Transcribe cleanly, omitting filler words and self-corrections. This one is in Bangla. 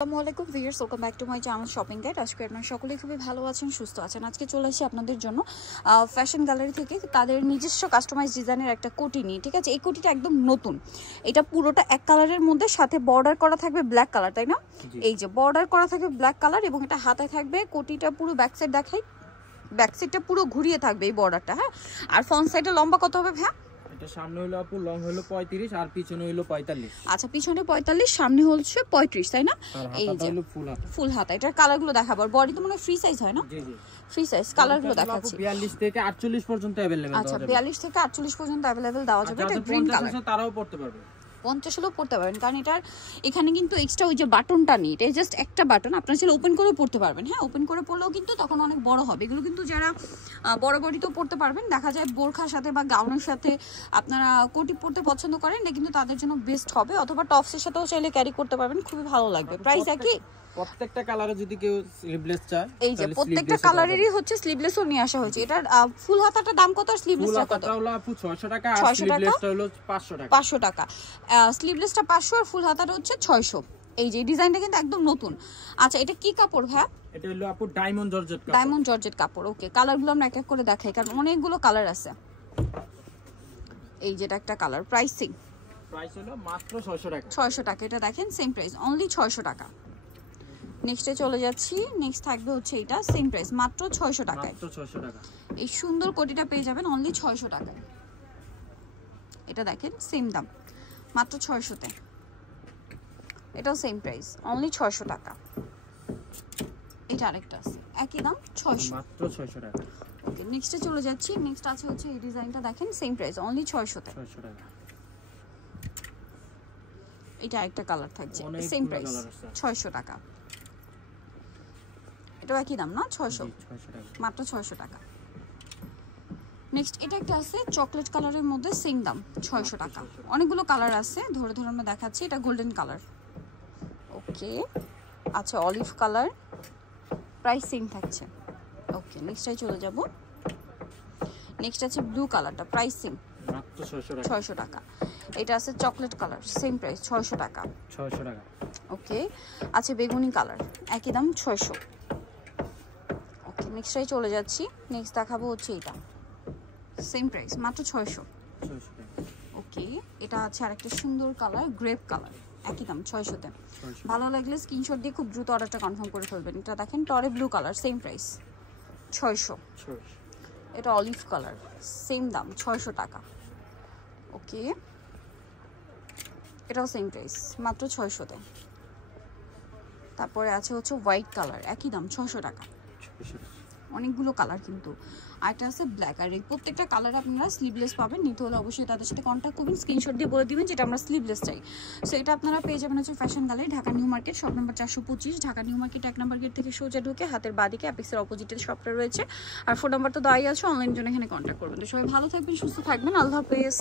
আসসালামু আলাইকুম viewers, welcome back to my channel shopping guide. আজকে আপনারা সকলেই খুবই ভালো আছেন, সুস্থ আছেন। আজকে চলে আসি আপনাদের জন্য ফ্যাশন গ্যালারি থেকে তাদের নিজস্ব কাস্টমাইজ ডিজাইনের একটা কোটি নিয়ে। ঠিক আছে, এই কোটিটা একদম নতুন। এটা পুরোটা এক কালারের মধ্যে, সাথে বর্ডার করা থাকবে ব্ল্যাক কালার, তাই না? এই যে বর্ডার করা থাকবে ব্ল্যাক কালার এবং এটা হাতায় থাকবে। কোটিটা পুরো ব্যাক সাইড দেখাই, ব্যাক সাইডটা পুরো ঘুরিয়ে থাকবে এই বর্ডারটা। হ্যাঁ, আর ফ্রন্ট সাইডে লম্বা কত হবে ভাই? এটা সামনে হলো আপু লং হলো 35 আর পিছনে হলো 45। আচ্ছা, পিছনে 45, সামনে হচ্ছে 35, তাই না? এই যে ফুল হাতা। এটার কালারগুলো দেখাবো। আর বডি তো মনে হয় ফ্রি সাইজ হয় না? জি জি, ফ্রি সাইজ। কালারগুলো দেখাচ্ছি। 42 থেকে 48 পর্যন্ত अवेलेबल। আচ্ছা, 42 থেকে 48 পর্যন্ত अवेलेबल দেওয়া যাবে। এটা গ্রিন কালার, তারাও পড়তে পারবে। 50 হলেও পড়তে পারবেন, কারণ এটার এখানে কিন্তু এক্সট্রা ওই যে বাটনটা নেই। এটা জাস্ট একটা বাটন, আপনারা চাইলে ওপেন করেও পড়তে পারবেন। হ্যাঁ, ওপেন করে পড়লেও কিন্তু তখন অনেক বড় হবে। এগুলো কিন্তু যারা বড় বডিতেও পড়তে পারবেন, দেখা যায় বোরখার সাথে বা গাউনের সাথে আপনারা কোটি পড়তে পছন্দ করেন, এটা কিন্তু তাদের জন্য বেস্ট হবে। অথবা টপসের সাথেও চাইলে ক্যারি করতে পারবেন, খুবই ভালো লাগবে। প্রাইস একই, প্রত্যেকটা কালারে যদি কেউ স্লিভলেস চায়, এই যে প্রত্যেকটা কালারেরই হচ্ছে স্লিভলেসও নিয়ে আসা হয়েছে। এটার ফুল হাতাটার দাম কত আর স্লিভলেসটা কত? ফুল হলো আপু 600 টাকা আর স্লিভলেসটা হলো 500 টাকা। 500 টাকা। স্লিভলেসটা 500 আর ফুল হাতাটা হচ্ছে 600। এই যে ডিজাইনটা কিন্তু একদম নতুন। আচ্ছা, এটা কি কাপড় ভাই? এটা হলো আপু ডায়মন্ড জর্জেট কাপড়। ডায়মন্ড জর্জেট কাপড়। ওকে, কালারগুলো আমরা এক এক করে দেখাই, কারণ অনেকগুলো কালার আছে। এই যেটা একটা কালার। প্রাইস হলো মাত্র 600 টাকা। 600 টাকা। এটা দেখেন সেম প্রাইস, অনলি 600 টাকা। নেক্সটে চলে যাচ্ছি। নেক্সট থাকবে হচ্ছে এটা, সেম প্রাইস, মাত্র 600 টাকায়। মাত্র 600 টাকা। এই সুন্দর কোটিটা পেয়ে যাবেন অনলি 600 টাকায়। এটা দেখেন সেম দাম, মাত্র 600 তে। এটাও সেম প্রাইস, অনলি 600 টাকা। এটা আরেকটা আছে, একই দাম, 600, মাত্র 600 টাকা। ওকে, নেক্সটে চলে যাচ্ছি। নেক্সট আছে হচ্ছে এই ডিজাইনটা দেখেন, সেম প্রাইস, অনলি 600 তে। 600 টাকা। এটা আরেকটা কালার থাকছে, সেম প্রাইস, 600 টাকা। এটাও একই দাম না? 600 টাকা, মাত্র 600 টাকা। নেক্সট এটা একটা আছে চকলেট কালারের মধ্যে, সেম দাম, 600 টাকা। অনেকগুলো কালার আছে, ধরে ধরে আমরা দেখাচ্ছি। এটা গোল্ডেন কালার, ওকে। আচ্ছা, অলিভ কালার, প্রাইস সেম থাকছে। ওকে, নেক্সটটাই চলে যাব। নেক্সট আছে ব্লু কালারটা, প্রাইস সেম, মাত্র 600 টাকা। 600 টাকা। এটা আছে চকলেট কালার, সেম প্রাইস, 600 টাকা। 600 টাকা, ওকে। আছে বেগুনি কালার, একই দাম, 600। ওকে, নেক্সটটাই চলে যাচ্ছি। নেক্সট দেখাবো হচ্ছে এটা, সেম প্রাইস, মাত্র 600। 600 টাকা। ওকে, এটা আছে আরেকটা সুন্দর কালার, গ্রেপ কালার, একই দাম, 600 তে। ভালো লাগলে স্ক্রিনশট দিয়ে খুব দ্রুত অর্ডারটা কনফার্ম করে ফেলবেন। এটা দেখেন টরে ব্লু কালার, সেম প্রাইস, 600। এটা অলিভ কালার, সেম দাম, 600 টাকা। ওকে, এটাও সেম প্রাইস, মাত্র 600 তে। তারপরে আছে হচ্ছে হোয়াইট কালার, একই দাম, 600 টাকা। অনেকগুলো কালার কিন্তু। আরেকটা আছে ব্ল্যাক। আর এই প্রত্যেকটা কালার আপনারা স্লিভলেস পাবেন। নিতে হলে অবশ্যই তাদের সাথে কন্ট্যাক্ট করবেন, স্ক্রিনশট দিয়ে বলে দিবেন যেটা আমরা স্লিভলেস চাই। সো এটা আপনারা পেয়ে যাবেন হচ্ছে fashion gallery, Dhaka new market, shop number 425। Dhaka new market 1 নম্বর গেট থেকে সোজা ঢুকে হাতের বাদিকে অ্যাপেক্সের অপোজিটে শপটা রয়েছে। আর ফোন নাম্বার তো দেওয়াই আছে, অনলাইনের জন্য এখানে কন্ট্যাক্ট করবেন। তো সবাই ভালো থাকবেন, সুস্থ থাকবেন, আল্লাহ হাফেজ।